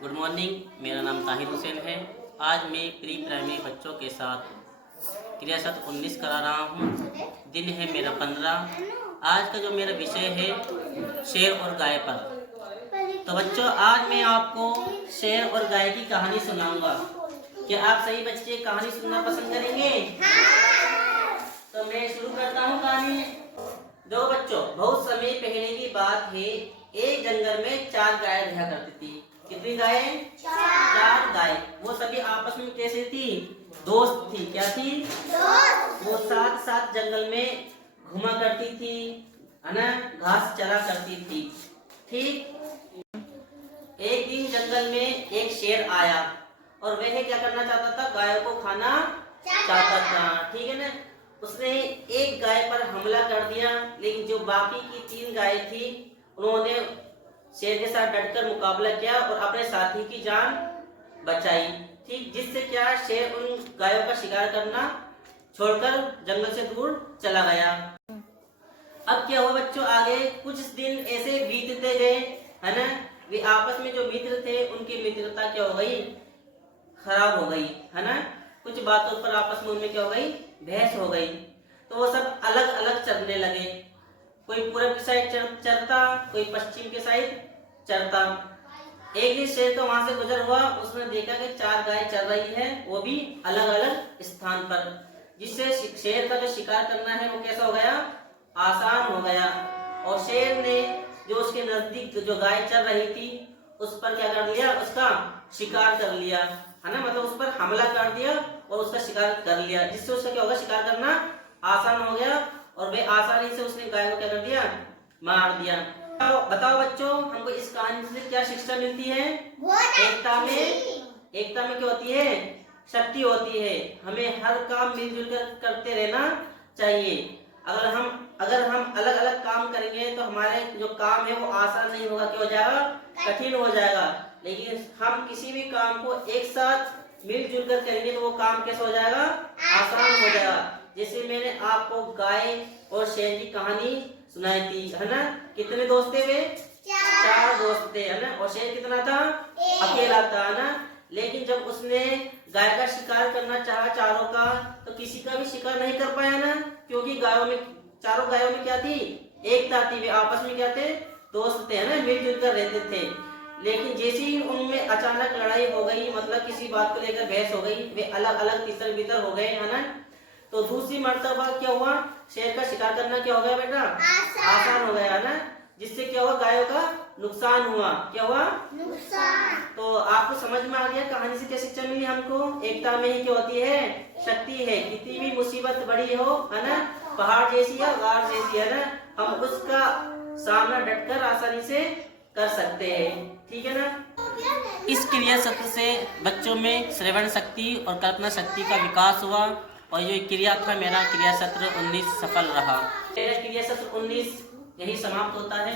Good morning. मेरा नाम ताहिर हुसैन है। आज मैं प्री प्राइमरी बच्चों के साथ क्रिया शब्द 19 करा रहा हूँ। दिन है मेरा 15। आज का जो मेरा विषय है शेर और गाय पर। तो बच्चों, आज मैं आपको शेर और गाय की कहानी सुनाऊंगा। क्या आप सही बच्चे कहानी सुनना पसंद करेंगे? तो मैं शुरू करता हूँ कहानी। दो बच्चों, बहुत समय पहले की बात है। एक जंगल में 4 गाय रहा करती थी। कितनी गाय? 4 गाय। वो सभी आपस में कैसे थी? दोस्त थी। क्या थी? दोस्त। वो साथ साथ जंगल में घुमा करती थी, है ना, घास चरा करती थी। ठीक। एक दिन जंगल में एक शेर आया और वह क्या करना चाहता था? गायों को खाना चाहता था। ठीक है ना। उसने एक गाय पर हमला कर दिया, लेकिन जो बाकी की 3 गाय थी उन्होंने शेर के साथ डटकर मुकाबला किया और अपने साथी की जान बचाई। ठीक। जिससे क्या, शेर उन गायों का शिकार करना छोड़कर जंगल से दूर चला गया। अब क्या हुआ बच्चों? आगे कुछ दिन ऐसे बीतते गए, है ना। वे आपस में जो मित्र थे उनकी मित्रता क्या हो गई? खराब हो गई, है ना। कुछ बातों पर आपस में उनमें क्या हो गई? बहस हो गई। तो वो सब अलग अलग चलने लगे। कोई पूरब की साइड चलता, कोई पश्चिम के साइड चलता। एक दिन शेर तो वहां से गुजर हुआ। उसने देखा कि 4 गाय चल रही है, वो भी अलग अलग स्थान पर। जिससे शेर का जो शिकार करना है वो कैसा हो गया? आसान हो गया। और शेर ने जो उसके नजदीक जो गाय चल रही थी उस पर क्या कर लिया? उसका शिकार कर लिया, है ना। मतलब उस पर हमला कर दिया और उसका शिकार कर लिया। जिससे उसका क्या होगा? शिकार करना आसान हो गया और वे आसानी से उसने गाय को क्या कर दिया? मार दिया। बताओ बच्चों, हमको इस कहानी से क्या शिक्षा मिलती है? एकता में क्या होती है? शक्ति होती है। हमें हर काम मिलजुल कर करते रहना चाहिए। अगर हम अलग अलग काम करेंगे तो हमारे जो काम है वो आसान नहीं होगा, क्या हो जाएगा? कठिन हो जाएगा। लेकिन हम किसी भी काम को एक साथ मिलजुल कर करेंगे तो वो काम कैसा हो जाएगा? आसान हो जाएगा। जैसे मैंने आपको गाय और शेर की कहानी सुनाई थी, है ना। कितने दोस्त थे वे? 4 दोस्त थे, है ना। और शेर कितना था? अकेला था, है ना। लेकिन जब उसने गाय का शिकार करना चाहा चारों का, तो किसी का भी शिकार नहीं कर पाया ना, क्योंकि चारों गायों में क्या थी? एकता थी। वे आपस में क्या थे? दोस्त थे, है ना, मिलजुल कर रहते थे। लेकिन जैसे ही उनमें अचानक लड़ाई हो गई, मतलब किसी बात को लेकर बहस हो गई, वे अलग अलग तितर बितर हो गए, है ना। तो दूसरी मर्तबा क्या हुआ? शेर का शिकार करना क्या हो गया बेटा? आसान हो गया, है ना। जिससे क्या हुआ? गायों का नुकसान हुआ। क्या हुआ? नुकसान। तो आपको समझ में आ गया कहानी से क्या शिक्षा मिली हमको? एकता में ही क्या होती है? शक्ति है। कितनी भी मुसीबत बड़ी हो, है ना, पहाड़ जैसी या गाड़ जैसी, है ना, हम उसका सामना डटकर आसानी से कर सकते हैं। ठीक है ना। इस क्रिया सत्र से बच्चों में श्रवण शक्ति और कल्पना शक्ति का विकास हुआ और ये क्रिया था मेरा क्रिया सत्र 19 सफल रहा। मेरा क्रिया सत्र 19 यही समाप्त होता है।